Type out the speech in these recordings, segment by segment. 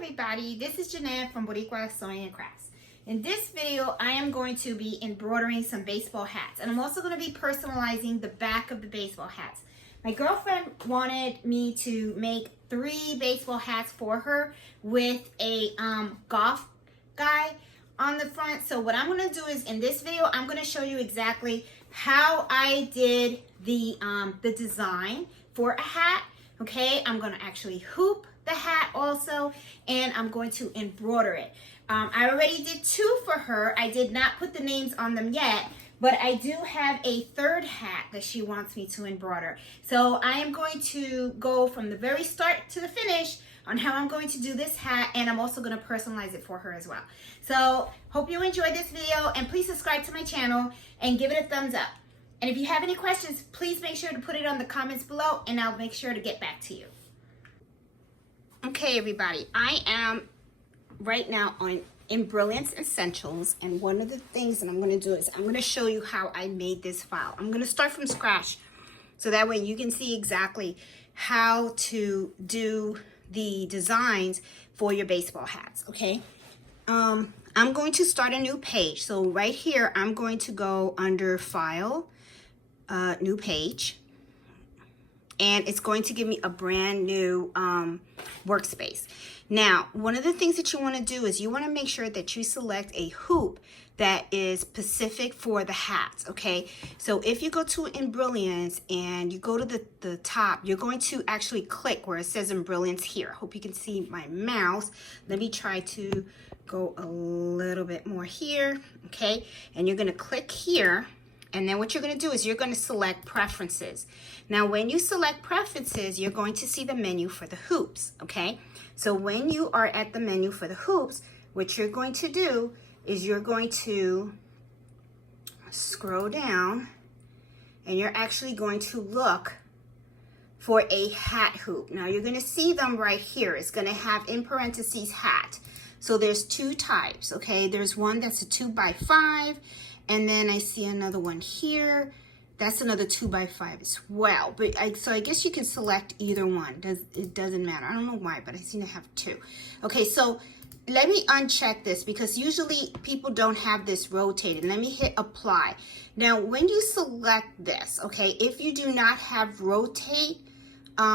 everybody, this is Jeanette from Boricua Sewing and Crafts. In this video, I am going to be embroidering some baseball hats, and I'm also going to be personalizing the back of the baseball hats. My girlfriend wanted me to make 3 baseball hats for her with a golf guy on the front. So what I'm going to do is, in this video, I'm going to show you exactly how I did the design for a hat. Okay, I'm going to actually hoop the hat also, and I'm going to embroider it. I already did 2 for her. I did not put the names on them yet, but I do have a 3rd hat that she wants me to embroider. So I am going to go from the very start to the finish on how I'm going to do this hat, and I'm also going to personalize it for her as well. So hope you enjoyed this video, and please subscribe to my channel and give it a thumbs up. And if you have any questions, please make sure to put it on the comments below, and I'll make sure to get back to you. Okay, everybody, I am right now on Embroidering Essentials, and one of the things that I'm going to do is I'm going to show you how I made this file. I'm going to start from scratch, so that way you can see exactly how to do the designs for your baseball hats, okay? I'm going to start a new page. So right here, I'm going to go under File, New Page, and it's going to give me a brand new workspace. Now, one of the things that you want to do is you want to make sure that you select a hoop that is specific for the hats, okay? So if you go to Embroiderings and you go to the top, you're going to actually click where it says Embroiderings here. Hope you can see my mouse. Let me try to go a little bit more here, okay? And you're going to click here. And then what you're going to do is you're going to select Preferences. Now, when you select Preferences, you're going to see the menu for the hoops, okay? So when you are at the menu for the hoops, what you're going to do is you're going to scroll down, and you're actually going to look for a hat hoop. Now, you're going to see them right here. It's going to have in parentheses hat. So there's 2 types, okay? There's one that's a 2x5. And then I see another one here. That's another 2x5 as well. But so I guess you can select either one. It doesn't matter. I don't know why, but I seem to have 2. Okay, so let me uncheck this because usually people don't have this rotated. Let me hit apply. Now, when you select this, okay, if you do not have rotate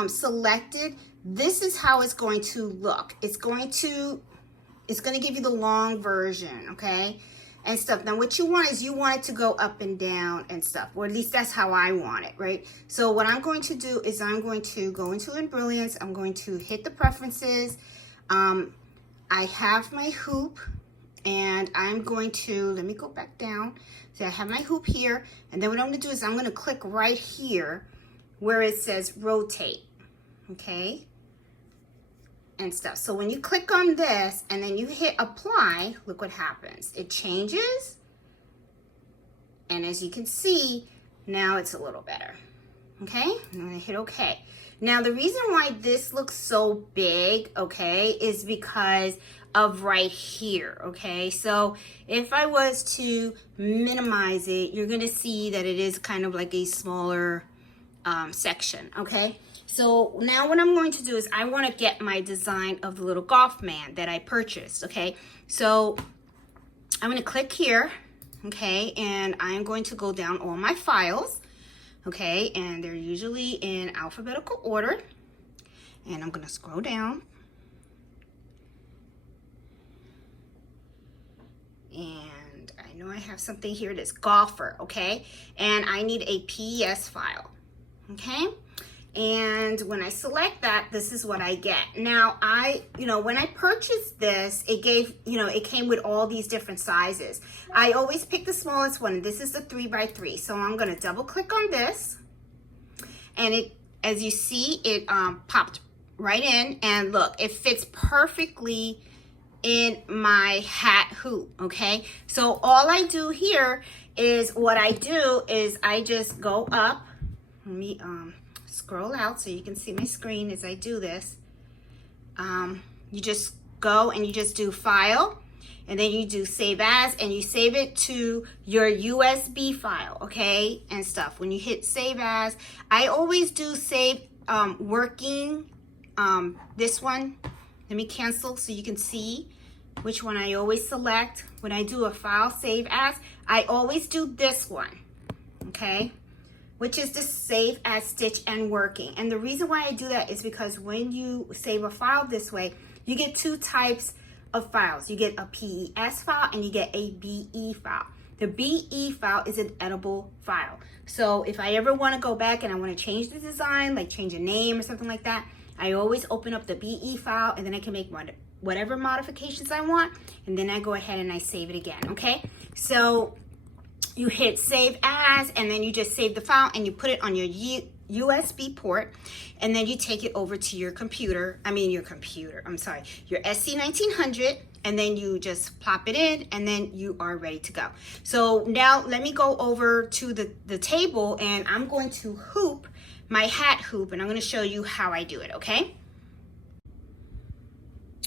selected, this is how it's going to look. It's going to give you the long version, okay? And stuff. Now what you want is you want it to go up and down and stuff, or at least that's how I want it, right? So what I'm going to do is I'm going to go into Embroiderings. I'm going to hit the Preferences. I have my hoop, and I'm going to, let me go back down. So I have my hoop here, and then what I'm going to do is I'm going to click right here where it says rotate, okay? And stuff. So when you click on this and then you hit apply, look what happens. It changes, and as you can see, now it's a little better. Okay, I'm gonna hit okay. Now the reason why this looks so big, okay, is because of right here, okay? So if I was to minimize it, you're gonna see that it is kind of like a smaller section, okay? So now what I'm going to do is I want to get my design of the little golf man that I purchased, okay? So I'm going to click here, okay? And I'm going to go down all my files, okay? And they're usually in alphabetical order. And I'm going to scroll down. And I know I have something here that's golfer, okay? And I need a PES file, okay? And when I select that, this is what I get. Now, when I purchased this, it came with all these different sizes. I always pick the smallest one. This is the 3x3. So I'm going to double click on this. And it, as you see, it popped right in. And look, it fits perfectly in my hat hoop, okay? So all I do here is I just go up. Let me, scroll out so you can see my screen as I do this. You just go and you just do file, and then you do save as, and you save it to your USB file, okay, and stuff. When you hit save as, I always do save working, this one. Let me cancel so you can see which one I always select. When I do a file save as, I always do this one, okay? Which is the save as stitch and working. And the reason why I do that is because when you save a file this way, you get two types of files. You get a PES file and you get a BE file. The BE file is an editable file. So if I ever want to go back and I want to change the design, like change a name or something like that, I always open up the BE file and then I can make whatever modifications I want, and then I go ahead and I save it again, okay? So you hit save as, and then you just save the file and you put it on your USB port, and then you take it over to your computer, your SE1900, and then you just plop it in, and then you are ready to go. So now let me go over to the table, and I'm going to hoop my hat hoop, and I'm going to show you how I do it, okay?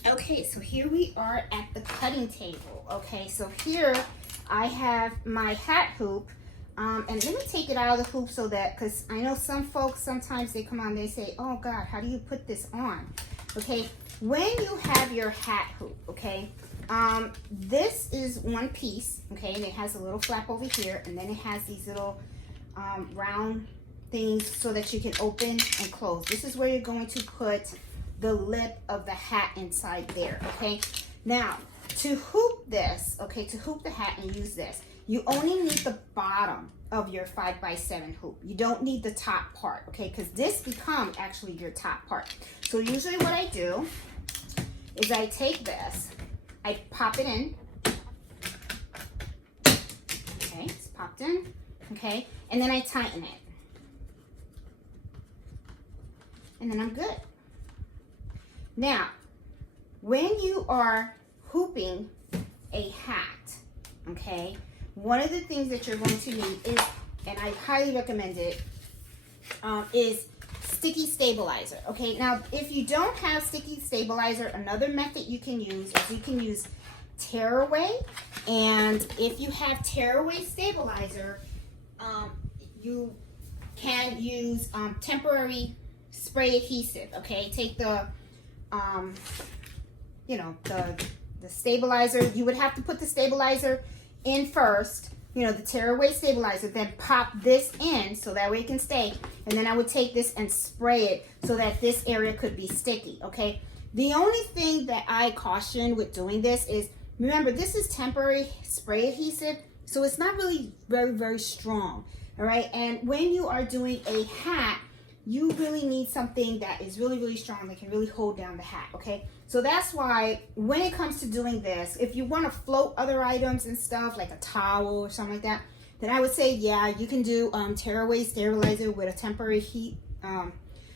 Okay, so here we are at the cutting table. Okay, so here I have my hat hoop, and let me take it out of the hoop so that, because I know some folks, sometimes they come on, they say, oh God, how do you put this on? Okay, when you have your hat hoop, okay, this is one piece, okay, and it has a little flap over here, and then it has these little round things so that you can open and close. This is where you're going to put the lip of the hat inside there, okay? Now, to hoop this, okay, to hoop the hat and use this, you only need the bottom of your 5x7 hoop. You don't need the top part, okay? Because this becomes actually your top part. So usually what I do is I take this, I pop it in, okay, it's popped in, okay, and then I tighten it. And then I'm good. Now, when you are hooping a hat, okay, one of the things that you're going to need is, and I highly recommend it, is sticky stabilizer, okay? Now, if you don't have sticky stabilizer, another method you can use is you can use tearaway, and if you have tearaway stabilizer, you can use temporary spray adhesive, okay? Take the the stabilizer. You would have to put the stabilizer in first, the tearaway stabilizer, then pop this in so that way it can stay, and then I would take this and spray it so that this area could be sticky, okay? The only thing that I caution with doing this is, remember, this is temporary spray adhesive, so it's not really very, very strong, all right? And when you are doing a hat, you really need something that is really, really strong that can really hold down the hat, okay? So that's why when it comes to doing this, if you want to float other items and stuff, like a towel or something like that, then I would say, yeah, you can do tearaway stabilizer with a temporary heat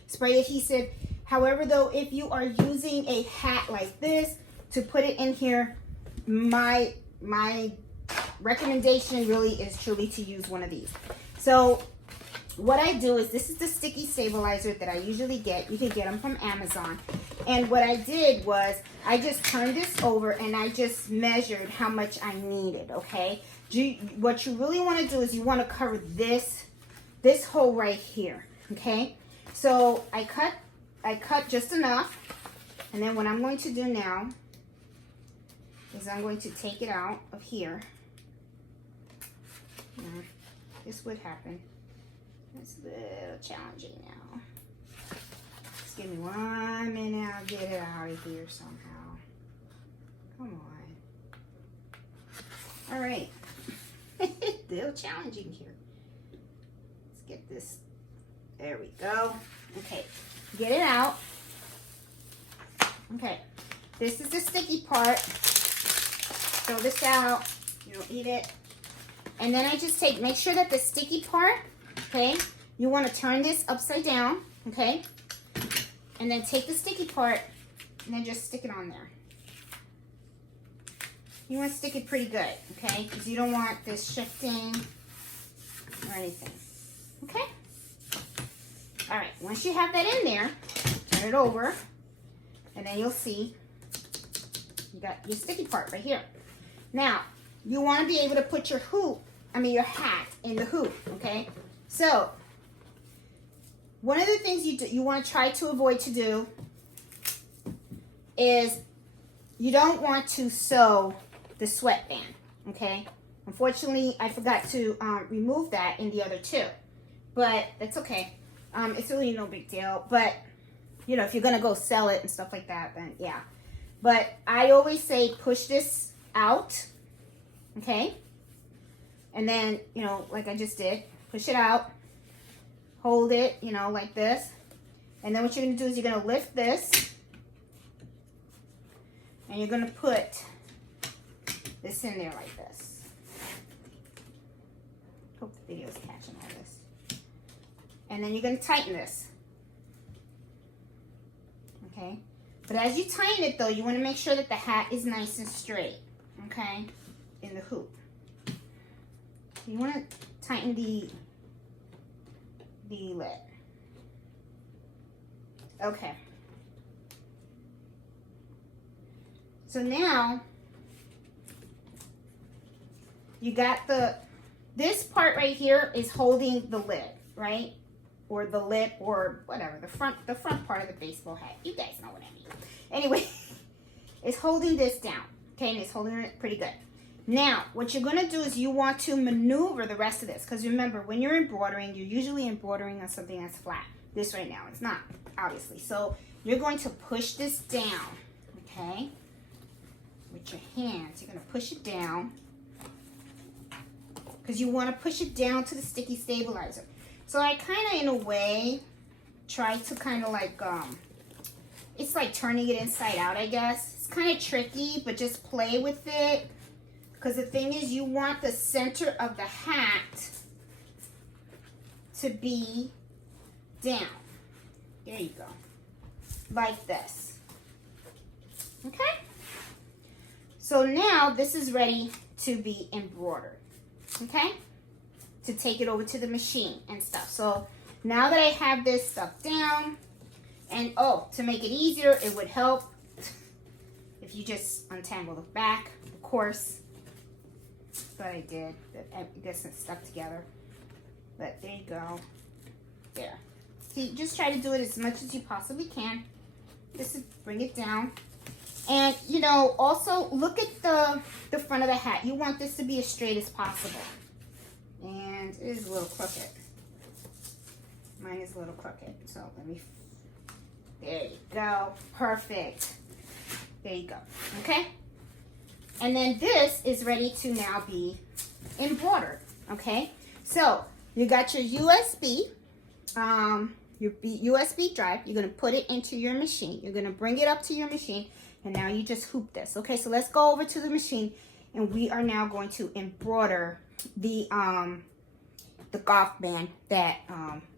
spray adhesive. However, though, if you are using a hat like this to put it in here, my recommendation really is truly to use one of these. So what I do is, this is the sticky stabilizer that I usually get. You can get them from Amazon. And what I did was, I just turned this over and I just measured how much I needed, okay? What you really want to do is you want to cover this hole right here, okay? So I cut just enough. And then what I'm going to do now is I'm going to take it out of here. Now, this would happen. It's a little challenging now. Just give me 1 minute, I'll get it out of here somehow. Come on. All right. It's a little challenging here. Let's get this. There we go. Okay, get it out. Okay, this is the sticky part. Throw this out. You don't need it. And then I just make sure that the sticky part, okay, you want to turn this upside down, okay, and then take the sticky part and then just stick it on there. You want to stick it pretty good, okay, because you don't want this shifting or anything, okay? All right, once you have that in there, turn it over, and then you'll see you got your sticky part right here. Now, you want to be able to put your your hat in the hoop, okay? So, one of the things you want to try to avoid to do is you don't want to sew the sweatband, okay? Unfortunately, I forgot to remove that in the other two, but that's okay. It's really no big deal, but you know, if you're gonna go sell it and stuff like that, then yeah. But I always say push this out, okay? And then, you know, like I just did, push it out, hold it, you know, like this. And then what you're gonna do is you're gonna lift this and you're gonna put this in there like this. Hope the video's catching all this. And then you're gonna tighten this. Okay? But as you tighten it though, you wanna make sure that the hat is nice and straight, okay? In the hoop. You wanna tighten the lid. Okay. So now you got this part right here is holding the lid, right? Or the lip or whatever, the front part of the baseball hat. You guys know what I mean. Anyway, it's holding this down, okay? And it's holding it pretty good. Now, what you're gonna do is you want to maneuver the rest of this, because remember, when you're embroidering, you're usually embroidering on something that's flat. This right now, it's not, obviously. So you're going to push this down, okay? With your hands, you're gonna push it down, because you wanna push it down to the sticky stabilizer. So I kinda, in a way, try to kinda like, it's like turning it inside out, I guess. It's kinda tricky, but just play with it. Because the thing is, you want the center of the hat to be down. There you go. Like this. Okay? So now this is ready to be embroidered. Okay? To take it over to the machine and stuff. So now that I have this stuff down, and oh, to make it easier, it would help if you just untangle the back, of course. But I did. I guess it's stuck together. But there you go. There. See, just try to do it as much as you possibly can. Just to bring it down. And, you know, also look at the front of the hat. You want this to be as straight as possible. And it is a little crooked. Mine is a little crooked. So let me, there you go. Perfect. There you go. Okay? And then this is ready to now be embroidered, okay? So you got your USB drive. You're gonna put it into your machine. You're gonna bring it up to your machine, and now you just hoop this, okay? So let's go over to the machine, and we are now going to embroider the golf band that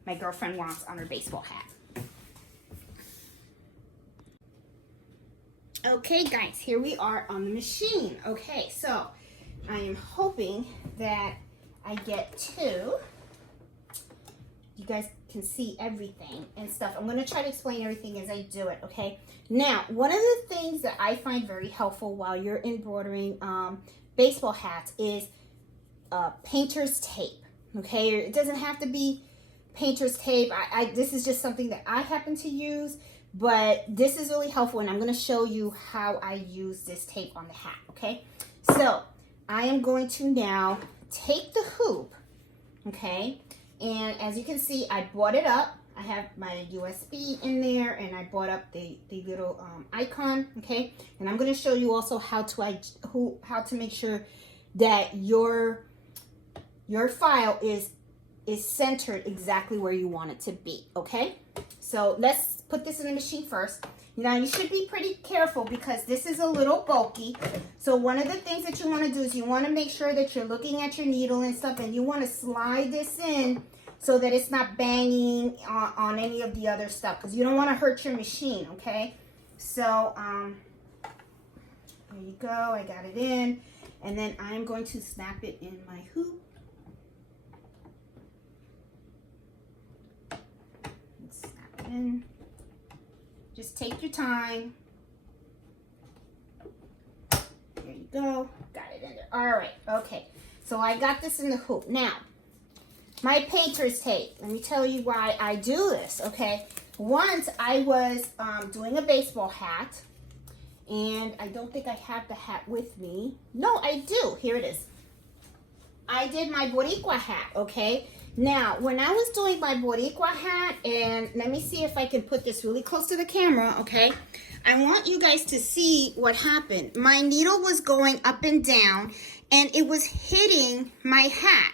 my girlfriend wants on her baseball hat. Okay guys, here we are on the machine. Okay, so I am hoping that I get to, you guys can see everything and stuff. I'm gonna try to explain everything as I do it, okay? Now, one of the things that I find very helpful while you're embroidering baseball hats is painter's tape, okay? It doesn't have to be painter's tape. This is just something that I happen to use. But this is really helpful, and I'm going to show you how I use this tape on the hat, okay? So I am going to now take the hoop, okay? And as you can see, I brought it up. I have my USB in there, and I brought up the little icon, okay? And I'm going to show you also how to make sure that your file is centered exactly where you want it to be, okay? So let's put this in the machine first. Now you should be pretty careful because this is a little bulky. So one of the things that you want to do is you want to make sure that you're looking at your needle and stuff, and you want to slide this in so that it's not banging on any of the other stuff, because you don't want to hurt your machine, okay? So there you go, I got it in, and then I'm going to snap it in my hoop. And just take your time. There you go. Got it in there. All right. Okay. So I got this in the hoop. Now, my painter's tape. Let me tell you why I do this. Okay. Once I was doing a baseball hat, And I don't think I have the hat with me. No, I do. Here it is. I did my Boricua hat, okay? Now, when I was doing my Boricua hat, and let me see if I can put this really close to the camera, okay? I want you guys to see what happened. My needle was going up and down, and it was hitting my hat.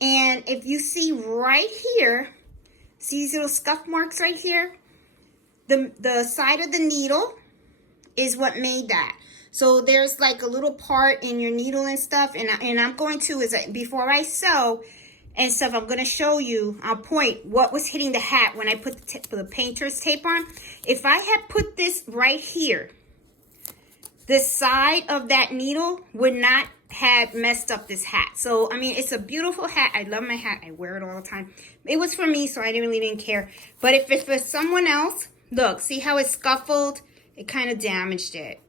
And if you see right here, see these little scuff marks right here? The side of the needle is what made that. So there's like a little part in your needle and stuff, and I'm going to, before I sew and stuff, I'm going to show you, I'll point what was hitting the hat when I put the painter's tape on. If I had put this right here, the side of that needle would not have messed up this hat. So, I mean, it's a beautiful hat. I love my hat. I wear it all the time. It was for me, so I really didn't care. But if it was someone else, look, see how it's scuffled? It kind of damaged it.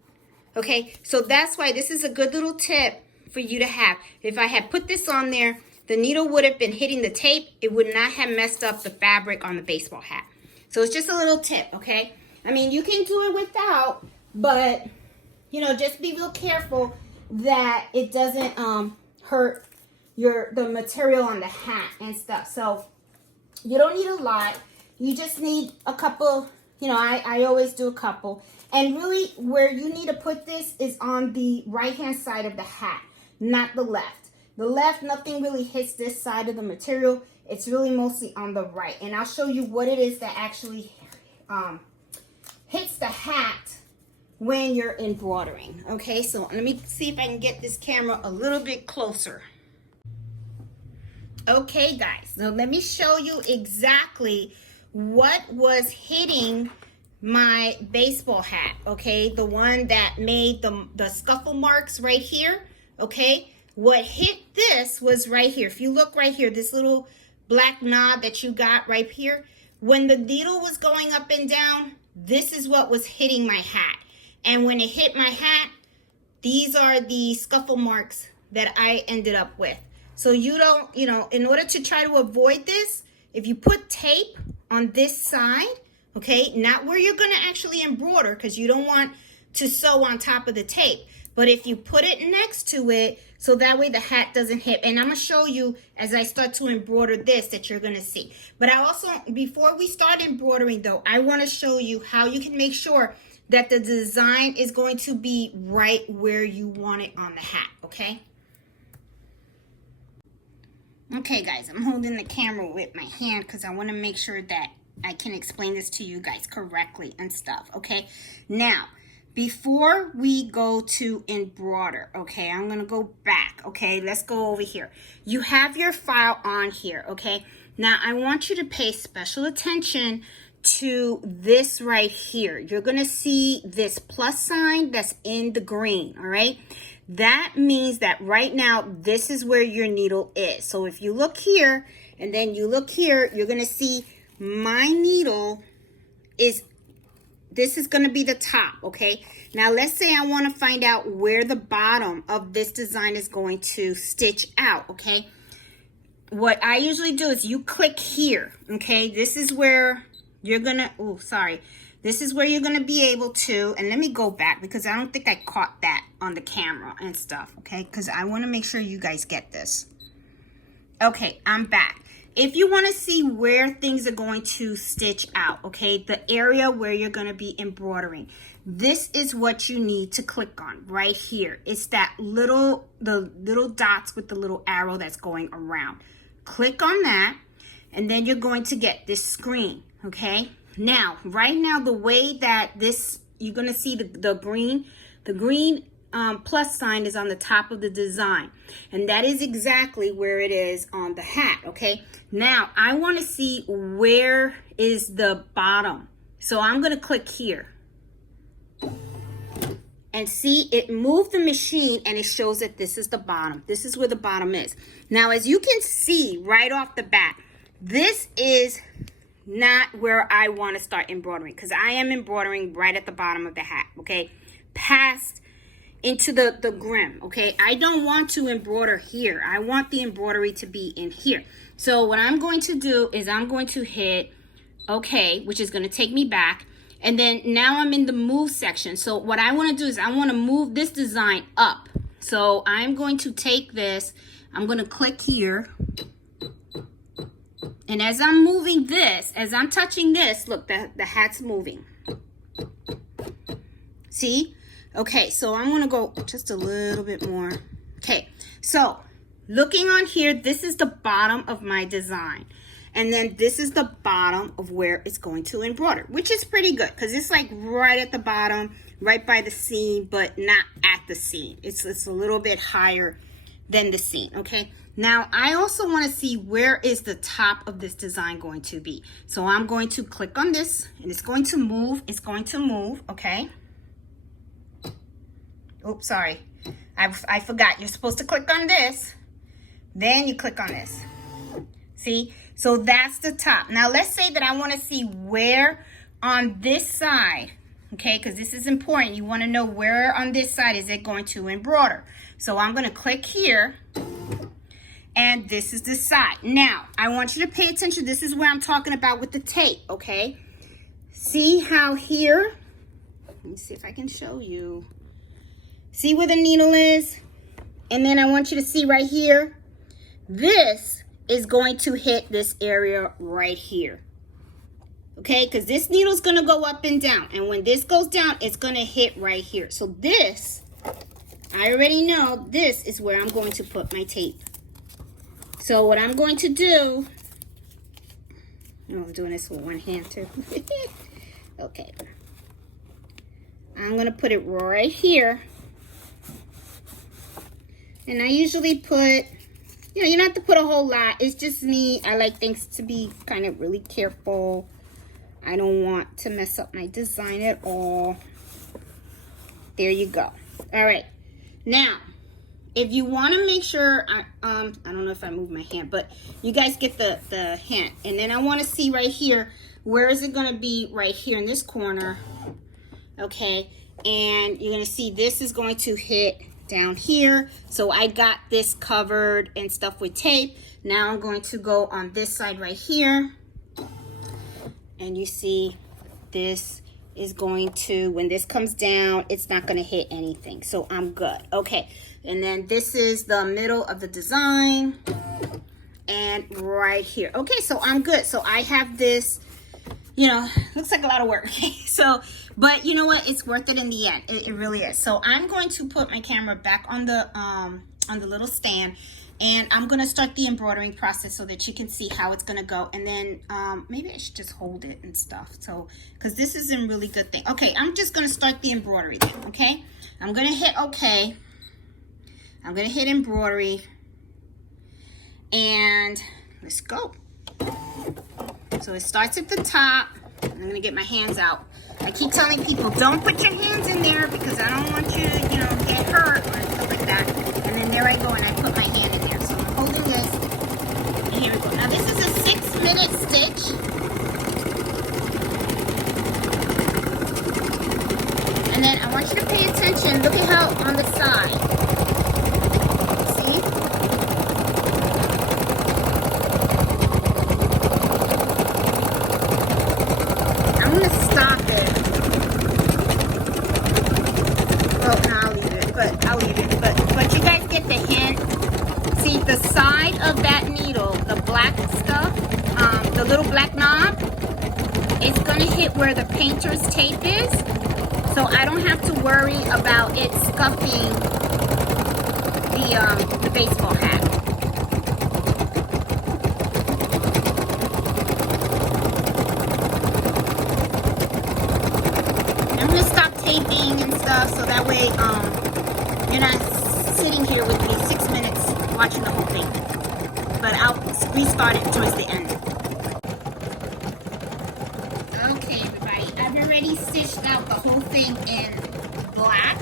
Okay, so that's why this is a good little tip for you to have. If I had put this on there, the needle would have been hitting the tape. It would not have messed up the fabric on the baseball hat. So it's just a little tip, okay? I mean, you can do it without, but, you know, just be real careful that it doesn't hurt the material on the hat and stuff. So you don't need a lot. You just need a couple, you know, I always do a couple. And really, where you need to put this is on the right-hand side of the hat, not the left. The left, nothing really hits this side of the material. It's really mostly on the right. And I'll show you what it is that actually hits the hat when you're embroidering. Okay, so let me see if I can get this camera a little bit closer. Okay, guys, so let me show you exactly what was hitting my baseball hat, okay? The one that made the scuffle marks right here, okay? What hit this was right here. If you look right here, this little black knob that you got right here, when the needle was going up and down, this is what was hitting my hat. And when it hit my hat, these are the scuffle marks that I ended up with. So you don't, you know, in order to try to avoid this, if you put tape on this side, okay, not where you're going to actually embroider, because you don't want to sew on top of the tape, but if you put it next to it, so that way the hat doesn't hit. And I'm going to show you as I start to embroider this that you're going to see. But I also, before we start embroidering though, I want to show you how you can make sure that the design is going to be right where you want it on the hat, okay? Okay guys, I'm holding the camera with my hand because I want to make sure that I can explain this to you guys correctly and stuff, okay? Now, before we go to embroider, okay, I'm going to go back, okay? Let's go over here. You have your file on here, okay? Now, I want you to pay special attention to this right here. You're going to see this plus sign that's in the green, all right? That means that right now, this is where your needle is. So if you look here and then you look here, you're going to see my needle is, this is going to be the top, okay? Now, let's say I want to find out where the bottom of this design is going to stitch out, okay? What I usually do is you click here, okay? This is where you're going to, oh, sorry. This is where you're going to be able to, and let me go back because I don't think I caught that on the camera and stuff, okay? Because I want to make sure you guys get this. Okay, I'm back. If you want to see where things are going to stitch out, okay, the area where you're going to be embroidering, this is what you need to click on right here. It's that the little dots with the little arrow that's going around. Click on that, and then you're going to get this screen, okay? Now, right now, the way that this, you're going to see the green plus sign is on the top of the design. And that is exactly where it is on the hat, okay? Now, I want to see where is the bottom. So I'm going to click here. And see, it moved the machine and it shows that this is the bottom. This is where the bottom is. Now, as you can see right off the bat, this is not where I want to start embroidering because I am embroidering right at the bottom of the hat, okay? Past into the grim, okay? I don't want to embroider here. I want the embroidery to be in here. So what I'm going to do is I'm going to hit okay, which is going to take me back. And then now I'm in the move section. So what I want to do is I want to move this design up. So I'm going to take this, I'm going to click here. And as I'm moving this, as I'm touching this, look, the hat's moving. See? Okay, so I'm going to go just a little bit more. Okay, so looking on here, this is the bottom of my design. And then this is the bottom of where it's going to embroider, which is pretty good because it's like right at the bottom, right by the seam, but not at the seam. It's a little bit higher than the seam, okay? Now, I also want to see where is the top of this design going to be. So I'm going to click on this, and it's going to move. It's going to move, okay? Oops, sorry. I forgot. You're supposed to click on this. Then you click on this. See? So that's the top. Now let's say that I want to see where on this side, okay, because this is important. You want to know where on this side is it going to embroider. So I'm going to click here, and this is the side. Now, I want you to pay attention. This is where I'm talking about with the tape, okay? See how here, let me see if I can show you. See where the needle is? And then I want you to see right here, this is going to hit this area right here. Okay, because this needle is going to go up and down. And when this goes down, it's going to hit right here. So this, I already know this is where I'm going to put my tape. So what I'm going to do, I'm doing this with one hand too. Okay. I'm going to put it right here. And I usually put, you know, you don't have to put a whole lot. It's just me. I like things to be kind of really careful. I don't want to mess up my design at all. There you go. All right. Now, if you want to make sure, I don't know if I moved my hand, but you guys get the hint. And then I want to see right here, where is it going to be right here in this corner? Okay. And you're going to see this is going to hit down here. So I got this covered and stuff with tape. Now I'm going to go on this side right here. And you see this is going to, when this comes down, it's not going to hit anything. So I'm good. Okay. And then this is the middle of the design. And right here. Okay, so I'm good. So I have this, you know, looks like a lot of work. So, but you know what? It's worth it in the end. It really is. So I'm going to put my camera back on the little stand, and I'm going to start the embroidering process so that you can see how it's going to go. And then maybe I should just hold it and stuff. So, because this is a really good thing. Okay, I'm just going to start the embroidery then, okay? I'm going to hit okay. I'm going to hit embroidery. And let's go. So it starts at the top. I'm going to get my hands out. I keep telling people, don't put your hands in there because I don't want you to, you know, get hurt or stuff like that. And then there I go, and I put my hand in there. So I'm holding this, and here we go. Now this is a 6-minute stitch. And then I want you to pay attention. Look at how on the side. The side of that needle, the black stuff, the little black knob, it's gonna hit where the painter's tape is, so I don't have to worry about it scuffing the baseball hat. I'm gonna stop taping and stuff so that way you're not sitting here with me 6 minutes watching the whole thing, but I'll restart it towards the end. Okay, everybody, I've already stitched out the whole thing in black.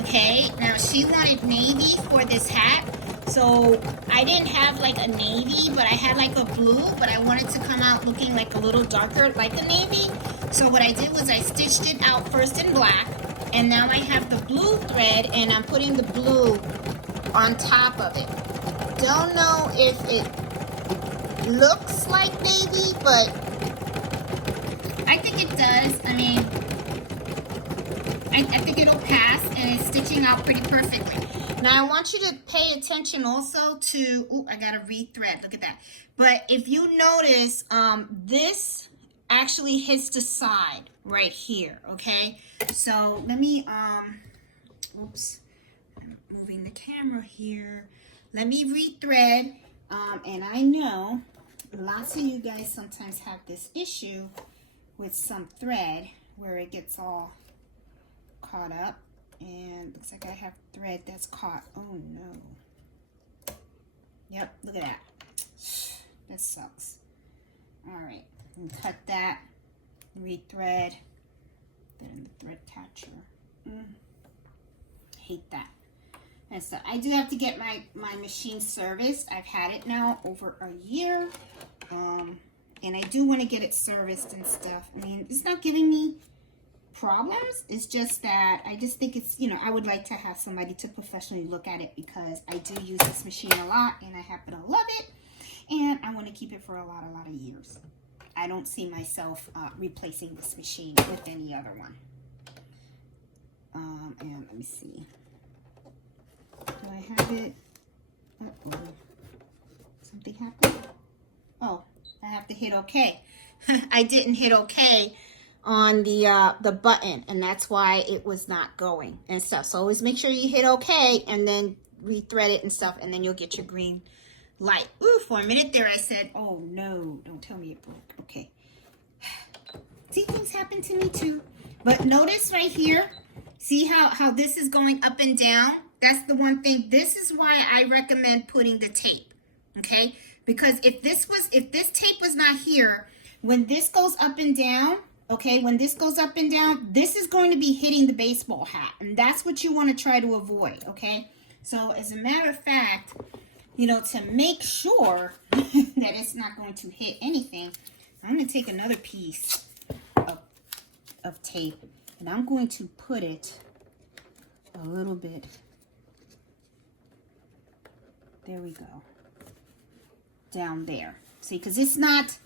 Okay, now she wanted navy for this hat, so I didn't have like a navy, but I had like a blue, but I wanted to come out looking like a little darker, like a navy. So what I did was I stitched it out first in black, and now I have the blue thread, and I'm putting the blue on top of it. Don't know if it looks like navy, but I think it does. I mean, I think it'll pass, and it's stitching out pretty perfectly. Now I want you to pay attention also to, oh, I gotta rethread, look at that. But if you notice, this actually hits the side right here, okay? So let me, oops, I'm moving the camera here. Let me rethread, and I know lots of you guys sometimes have this issue with some thread where it gets all caught up, and looks like I have thread that's caught. Oh no. Yep, look at that. That sucks. All right, and cut that, rethread, then the thread catcher. Hate that. And so I do have to get my machine serviced. I've had it now over a year, and I do want to get it serviced and stuff. I mean, it's not giving me problems. It's just that I just think it's, you know, I would like to have somebody to professionally look at it, because I do use this machine a lot and I happen to love it, and I want to keep it for a lot of years. I don't see myself replacing this machine with any other one. And let me see. Do I have it? Uh-oh. Something happened? Oh, I have to hit OK. I didn't hit OK on the button, and that's why it was not going and stuff. So always make sure you hit OK and then rethread it and stuff, and then you'll get your green light. Ooh, for a minute there I said, oh no, don't tell me it broke. Okay. See, things happen to me too. But notice right here, see how this is going up and down? That's the one thing. This is why I recommend putting the tape, okay? Because if this tape was not here, when this goes up and down, okay, when this goes up and down, this is going to be hitting the baseball hat, and that's what you want to try to avoid, okay? So as a matter of fact, you know, to make sure that it's not going to hit anything, I'm going to take another piece of tape, and I'm going to put it a little bit. There we go. Down there. See, because it's not,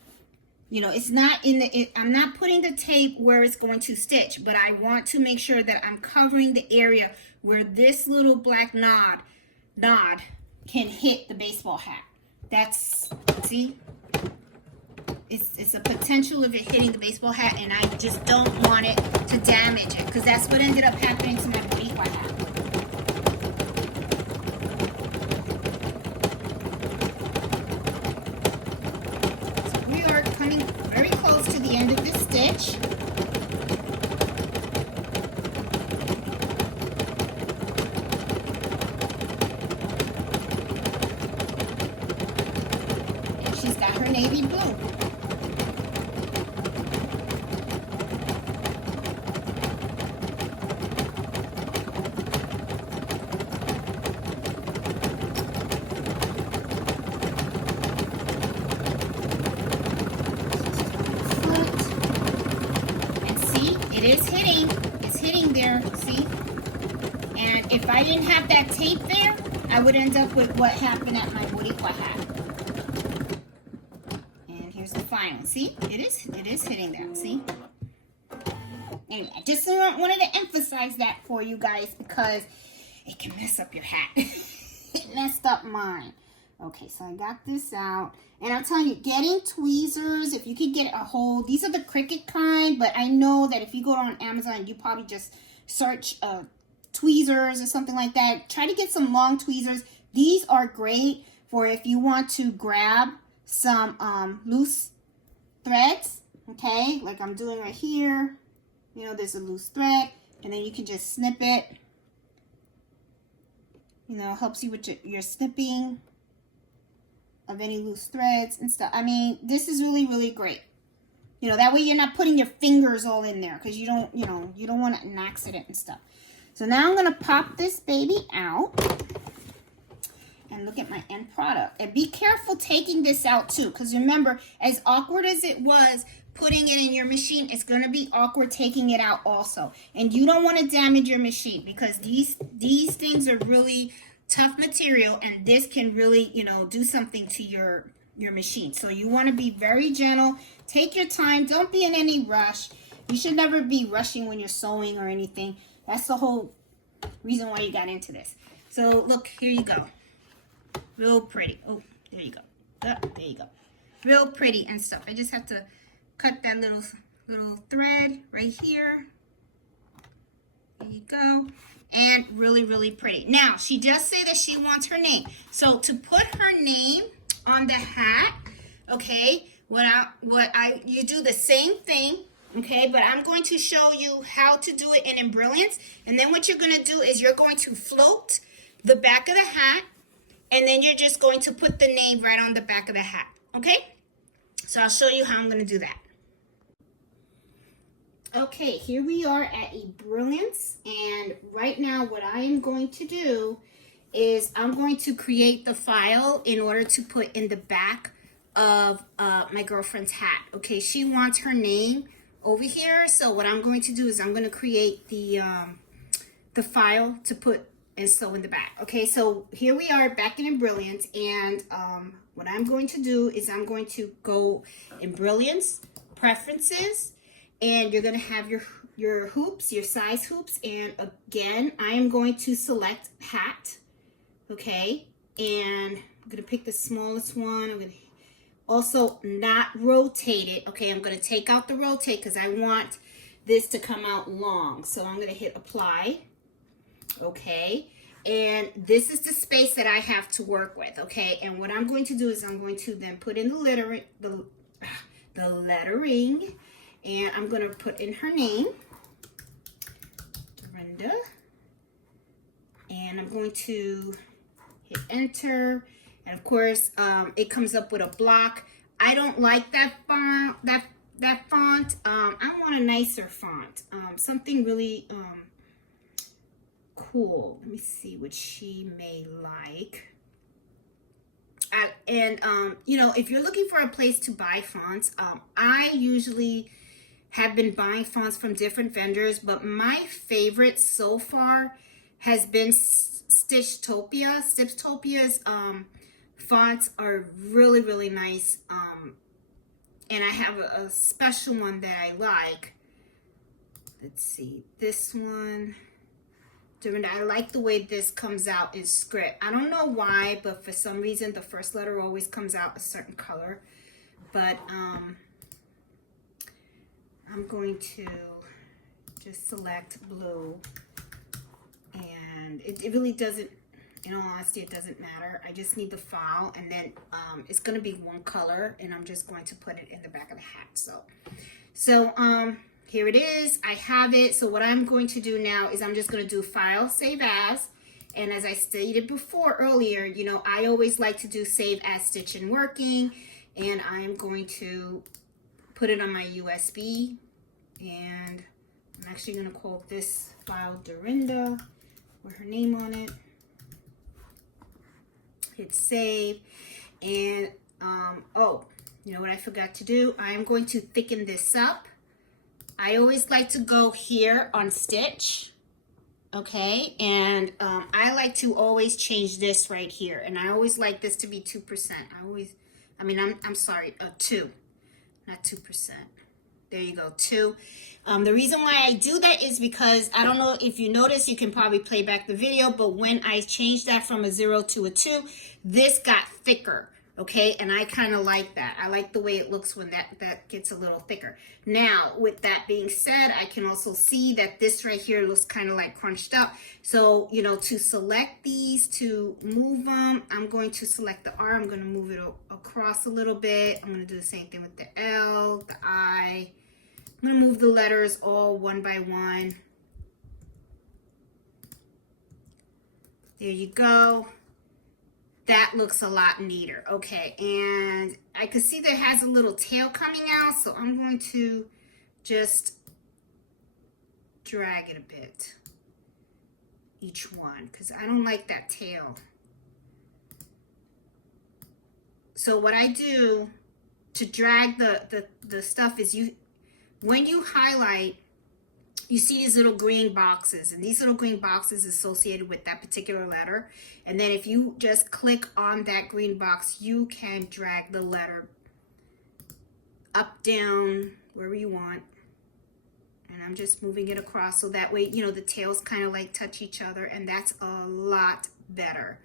you know, it's not in the, I'm not putting the tape where it's going to stitch, but I want to make sure that I'm covering the area where this little black nod can hit the baseball hat. That's, see, it's a potential of it hitting the baseball hat, and I just don't want it to damage it, because that's what ended up happening to my Boricua hat. Very close to the end of this stitch. And she's got her navy blue. It's hitting there, see? And if I didn't have that tape there, I would end up with what happened at my Boricua hat. And here's the final. See? It is hitting there, see? Anyway, I just wanted to emphasize that for you guys, because it can mess up your hat. It messed up mine. Okay, so I got this out. And I'm telling you, getting tweezers, if you could get a hold, these are the Cricut kind, but I know that if you go on Amazon, you probably just search tweezers or something like that. Try to get some long tweezers. These are great for if you want to grab some loose threads, okay? Like I'm doing right here. You know, there's a loose thread, and then you can just snip it. You know, helps you with your snipping of any loose threads and stuff. I mean, this is really, really great. You know, that way you're not putting your fingers all in there, because you don't, you know, you don't want an accident and stuff. So now I'm going to pop this baby out and look at my end product. And be careful taking this out too, because remember, as awkward as it was putting it in your machine, it's going to be awkward taking it out also. And you don't want to damage your machine, because these things are really tough material, and this can really, you know, do something to your your machine. So you want to be very gentle. Take your time. Don't be in any rush. You should never be rushing when you're sewing or anything. That's the whole reason why you got into this. So look, here you go. Real pretty. Oh, there you go. There you go. Real pretty and stuff. I just have to cut that little thread right here. There you go. And really, really pretty. Now, she just said that she wants her name. So to put her name on the hat, okay, you do the same thing, okay, but I'm going to show you how to do it in Embrilliance. And then what you're going to do is you're going to float the back of the hat, and then you're just going to put the name right on the back of the hat, okay? So I'll show you how I'm going to do that. Okay, here we are at Embrilliance, and right now what I am going to do is I'm going to create the file in order to put in the back of my girlfriend's hat. Okay, she wants her name over here, so what I'm going to do is I'm going to create the file to put and sew in the back. Okay, so here we are back in Embrilliance, and what I'm going to do is I'm going to go Embrilliance, Preferences, and you're going to have your hoops, your size hoops, and again, I am going to select hat, okay, and I'm going to pick the smallest one. I'm going to also not rotate it, okay, I'm going to take out the rotate because I want this to come out long, so I'm going to hit apply, okay, and this is the space that I have to work with, okay, and what I'm going to do is I'm going to then put in the lettering, and I'm going to put in her name, Dorinda, and I'm going to hit enter, and of course, it comes up with a block. I don't like that font, that font. I want a nicer font, something really cool. Let me see what she may like. You know, if you're looking for a place to buy fonts, I usually have been buying fonts from different vendors, but my favorite so far has been Stitchtopia. Stitchtopia's fonts are really, really nice, and I have a special one that I like. Let's see, this one, I like the way this comes out in script. I don't know why, but for some reason the first letter always comes out a certain color, but I'm going to just select blue, and it really doesn't, in all honesty, it doesn't matter. I just need the file, and then it's going to be one color, and I'm just going to put it in the back of the hat. So here it is. I have it. So what I'm going to do now is I'm just going to do File, Save As, and as I stated before earlier, you know, I always like to do Save As Stitch and Working, and I'm going to put it on my USB, and I'm actually going to call this file Dorinda with her name on it. Hit save, and oh, you know what I forgot to do? I'm going to thicken this up. I always like to go here on stitch, okay, and I like to always change this right here, and I always like this to be 2%. I'm sorry, 2, not 2%. There you go, 2. The reason why I do that is because, I don't know if you notice, you can probably play back the video, but when I changed that from a 0 to a 2, this got thicker, okay? And I kind of like that. I like the way it looks when that gets a little thicker. Now, with that being said, I can also see that this right here looks kind of like crunched up. So, you know, to select these, to move them, I'm going to select the R. I'm going to move it across a little bit. I'm going to do the same thing with the L, the I. I'm going to move the letters all one by one. There you go. That looks a lot neater. Okay, and I can see that it has a little tail coming out, so I'm going to just drag it a bit, each one, because I don't like that tail. So what I do to drag the stuff is when you highlight you see these little green boxes, and these little green boxes associated with that particular letter. And then if you just click on that green box, you can drag the letter up, down, wherever you want. And I'm just moving it across so that way, you know, the tails kind of like touch each other, and that's a lot better.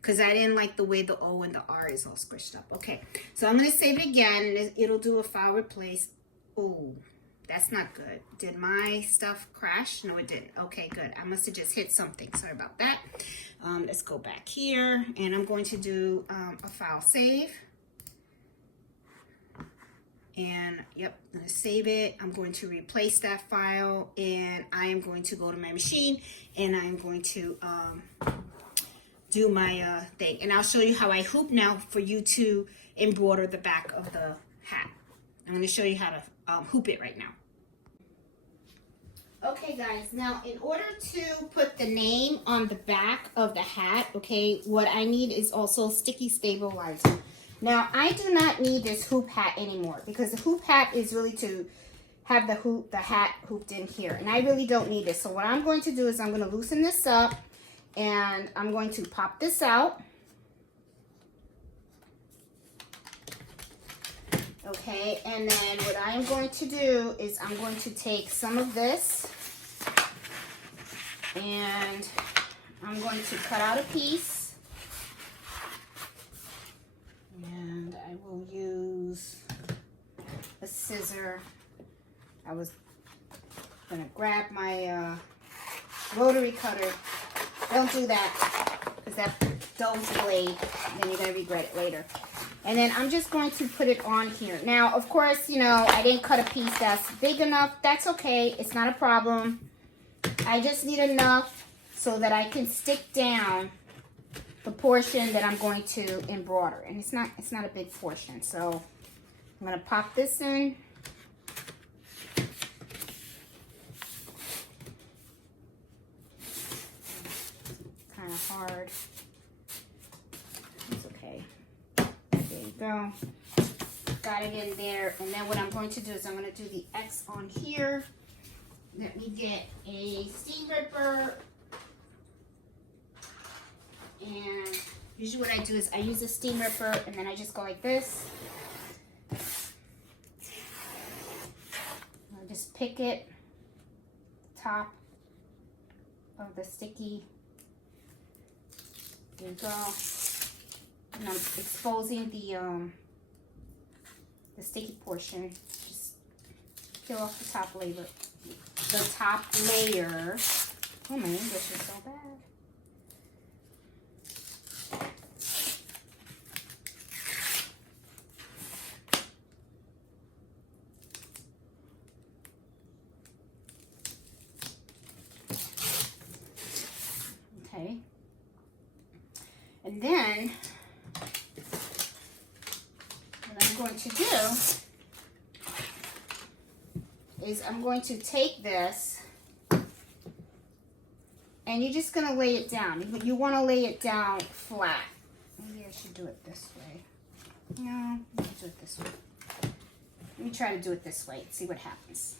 Because I didn't like the way the O and the R is all squished up. Okay, so I'm going to save it again, and it'll do a file replace. Oh, that's not good. Did my stuff crash? No, it didn't. Okay, good. I must have just hit something. Sorry about that. Let's go back here, and I'm going to do a file save. And yep, I'm going to save it. I'm going to replace that file, and I am going to go to my machine, and I'm going to do my thing. And I'll show you how I hoop now for you to embroider the back of the hat. I'm going to show you how to hoop it right now. Okay guys, now in order to put the name on the back of the hat, okay, what I need is also sticky stabilizer. Now I do not need this hoop hat anymore, because the hoop hat is really to have the hat hooped in here, and I really don't need this. So what I'm going to do is I'm going to loosen this up, and I'm going to pop this out. Okay, and then what I am going to do is I'm going to take some of this, and I'm going to cut out a piece, and I will use a scissor. I was going to grab my rotary cutter. Don't do that, because that dulls the blade, then you're going to regret it later. And then I'm just going to put it on here. Now, of course, you know, I didn't cut a piece that's big enough. That's okay. It's not a problem. I just need enough so that I can stick down the portion that I'm going to embroider. And it's not a big portion. So I'm going to pop this in. Kind of hard. It's okay. There you go. Got it in there. And then what I'm going to do is I'm going to do the X on here. Let me get a steam ripper. And usually what I do is I use a steam ripper, and then I just go like this. I just pick it, top of the sticky. There you go. And I'm exposing the sticky portion. Just peel off the top layer. The top layer. Oh, my English is so bad. Okay. And then what I'm going to do is I'm going to take this, and you're just going to lay it down. You want to lay it down flat. Maybe I should do it this way. No, let me do it this way. Let me try to do it this way and see what happens.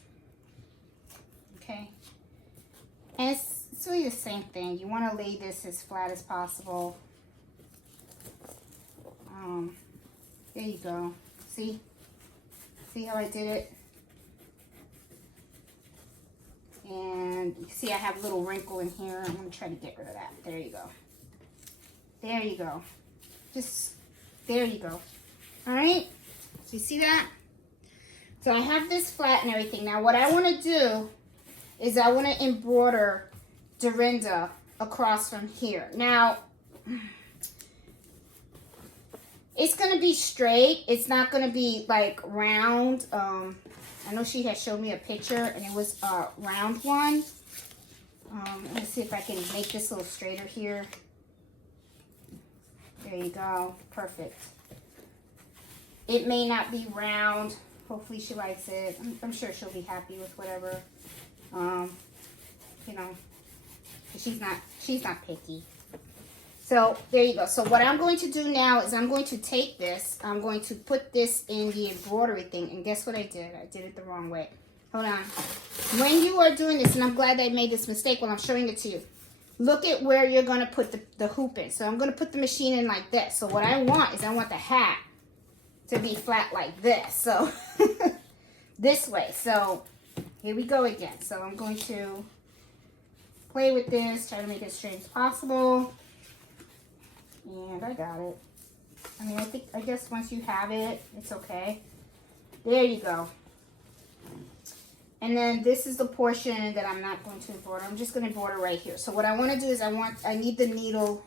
Okay. And it's really the same thing. You want to lay this as flat as possible. There you go. See? See how I did it? And you see I have a little wrinkle in here. I'm going to try to get rid of that. There you go. There you go. Just, there you go. All right? So you see that? So I have this flat and everything. Now what I want to do is I want to embroider Dorinda across from here. Now, it's going to be straight. It's not going to be like round. I know she had showed me a picture, and it was a round one. Let me see if I can make this a little straighter here. There you go. Perfect. It may not be round. Hopefully she likes it. I'm sure she'll be happy with whatever. You know, she's not picky. So there you go. So what I'm going to do now is I'm going to take this. I'm going to put this in the embroidery thing. And guess what I did? I did it the wrong way. Hold on. When you are doing this, and I'm glad I made this mistake when I'm showing it to you, look at where you're going to put the hoop in. So I'm going to put the machine in like this. So what I want is I want the hat to be flat like this. So this way. So here we go again. So I'm going to play with this, try to make it as straight as possible. And I got it. I mean, I guess once you have it, it's okay. There you go. And then this is the portion that I'm not going to embroider. I'm just going to embroider right here. So what I want to do is I need the needle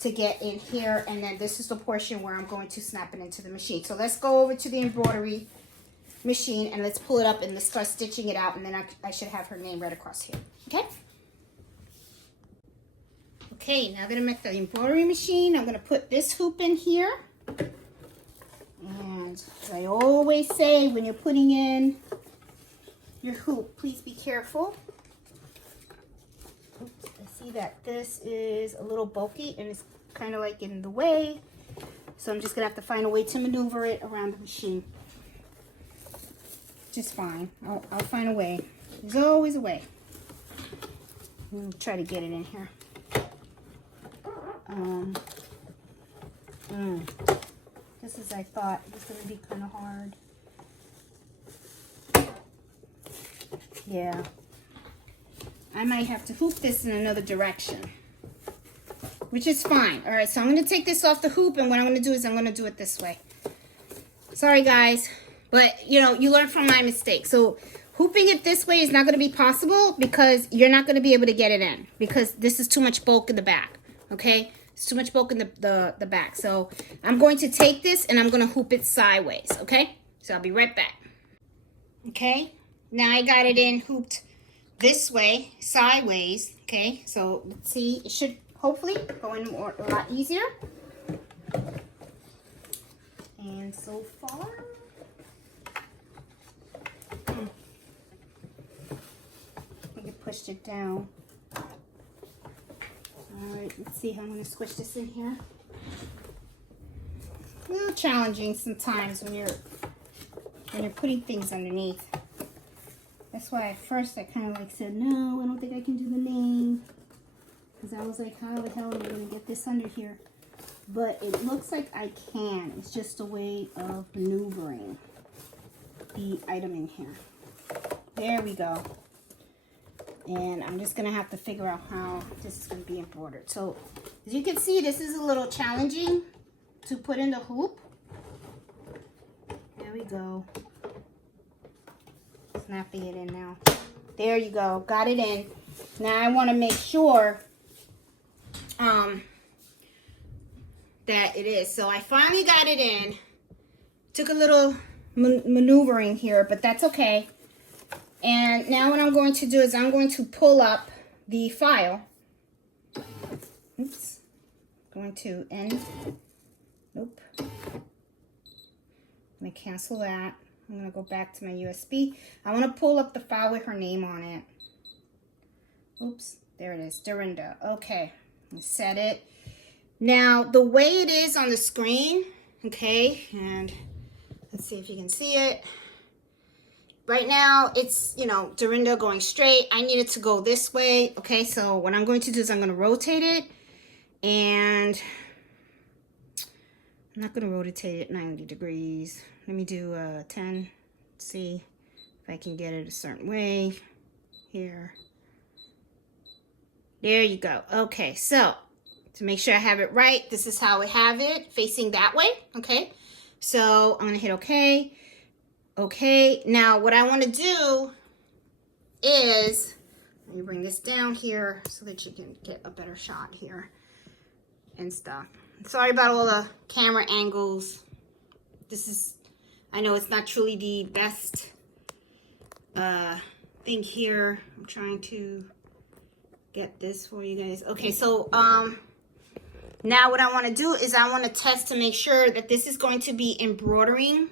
to get in here, and then this is the portion where I'm going to snap it into the machine. So let's go over to the embroidery machine and let's pull it up and let's start stitching it out, and then I should have her name right across here. Okay? Okay, now that I'm at the embroidery machine, I'm going to put this hoop in here. And as I always say, when you're putting in your hoop, please be careful. Oops, I see that this is a little bulky and it's kind of like in the way. So I'm just going to have to find a way to maneuver it around the machine. Just fine. I'll find a way. There's always a way. I'll try to get it in here. Just as I thought, it was going to be kind of hard. Yeah. I might have to hoop this in another direction, which is fine. All right, so I'm going to take this off the hoop, and what I'm going to do is I'm going to do it this way. Sorry, guys, but, you know, you learn from my mistake. So hooping it this way is not going to be possible because you're not going to be able to get it in because this is too much bulk in the back, okay? It's too much bulk in the back. So I'm going to take this, and I'm going to hoop it sideways, okay? So I'll be right back. Okay, now I got it in hooped this way, sideways, okay? So let's see, it should hopefully go in a lot easier. And so far, I think it pushed it down. All right, let's see how I'm going to squish this in here. A little challenging sometimes when you're putting things underneath. That's why at first I kind of like said, no, I don't think I can do the name. Because I was like, how the hell am I going to get this under here? But it looks like I can. It's just a way of maneuvering the item in here. There we go. And I'm just going to have to figure out how this is going to be embroidered. So as you can see, this is a little challenging to put in the hoop. There we go. Snapping it in now. There you go. Got it in. Now I want to make sure that it is. So I finally got it in. Took a little maneuvering here, but that's okay. And now what I'm going to do is I'm going to pull up the file. Oops. Going to end. Nope. I'm going to cancel that. I'm going to go back to my USB. I want to pull up the file with her name on it. Oops. There it is. Dorinda. Okay. Set it. Now, the way it is on the screen, okay, and let's see if you can see it. Right now, it's, you know, Dorinda going straight. I need it to go this way. Okay, so what I'm going to do is I'm going to rotate it. And I'm not going to rotate it 90 degrees. Let me do 10. See if I can get it a certain way. Here. There you go. Okay, so to make sure I have it right, this is how I have it, facing that way. Okay, so I'm going to hit OK. Okay, now what I want to do is, let me bring this down here so that you can get a better shot here and stuff. Sorry about all the camera angles. This is, I know it's not truly the best thing here. I'm trying to get this for you guys. Okay, so now what I want to do is I want to test to make sure that this is going to be embroidering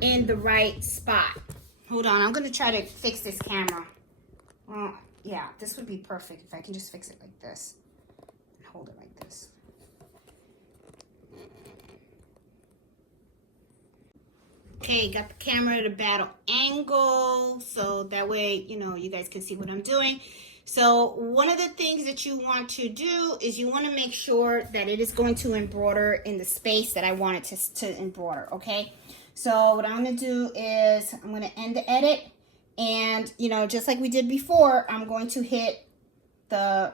in the right spot. Hold on, I'm going to try to fix this camera. Yeah, this would be perfect if I can just fix it like this. And hold it like this. Okay, got the camera at a battle angle, so that way, you know, you guys can see what I'm doing. So one of the things that you want to do is you want to make sure that it is going to embroider in the space that I want it to embroider, okay? So what I'm going to do is I'm going to end the edit, and, you know, just like we did before, I'm going to hit the,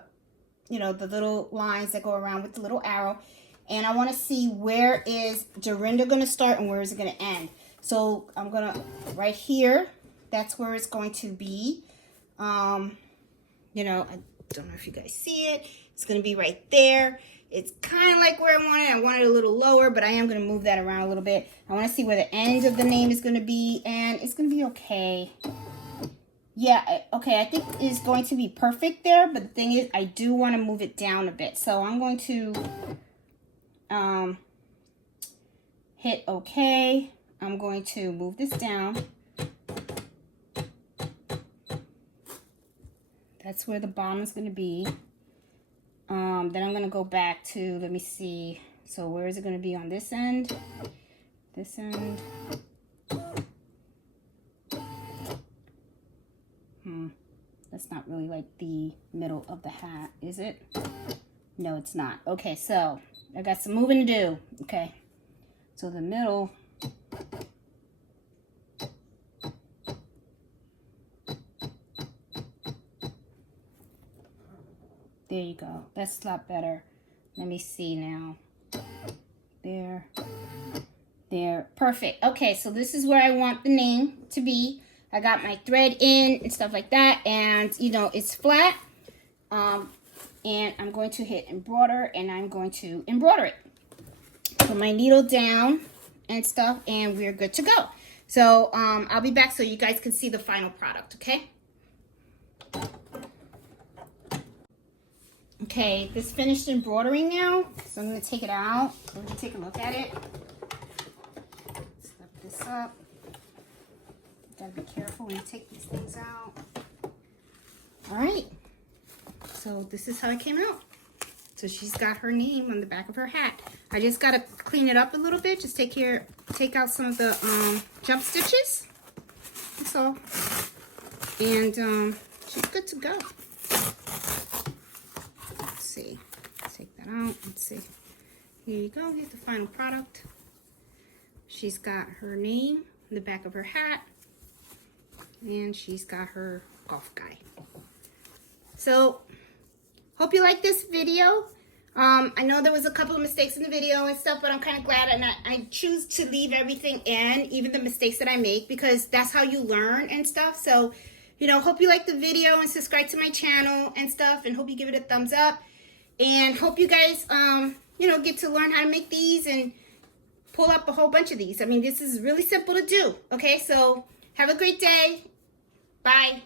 you know, the little lines that go around with the little arrow, and I want to see where is Dorinda going to start and where is it going to end. So I'm going to, right here, that's where it's going to be. You know, I don't know if you guys see it. It's going to be right there. It's kind of like where I want it. I want it a little lower, but I am going to move that around a little bit. I want to see where the end of the name is going to be, and it's going to be okay. Yeah, okay, I think it's going to be perfect there, but the thing is, I do want to move it down a bit. So I'm going to hit OK. I'm going to move this down. That's where the bottom is going to be. Then I'm going to go back to, let me see. So where is it going to be on this end? This end. That's not really like the middle of the hat, is it? No, it's not. Okay, so I got some moving to do. Okay, so the middle. There you go. That's a lot better. Let me see now. There. There. Perfect. Okay, so this is where I want the name to be. I got my thread in and stuff like that. And, you know, it's flat. And I'm going to hit embroider, and I'm going to embroider it. Put my needle down and stuff, and we're good to go. So I'll be back so you guys can see the final product, okay? Okay, this finished embroidering now, so I'm going to take it out. Let me take a look at it. Slip this up. Gotta be careful when you take these things out. All right, so this is how it came out. So she's got her name on the back of her hat. I just gotta clean it up a little bit. Just take out some of the jump stitches. That's all. And she's good to go. Let's see. Take that out. Let's see. Here you go. Here's the final product. She's got her name in the back of her hat. And she's got her golf guy. So, hope you like this video. I know there was a couple of mistakes in the video and stuff, but I'm kind of glad, and I choose to leave everything in, even the mistakes that I make, because that's how you learn and stuff. So, you know, hope you like the video and subscribe to my channel and stuff, and hope you give it a thumbs up. And hope you guys, you know, get to learn how to make these and pull up a whole bunch of these. I mean, this is really simple to do. Okay, so have a great day. Bye.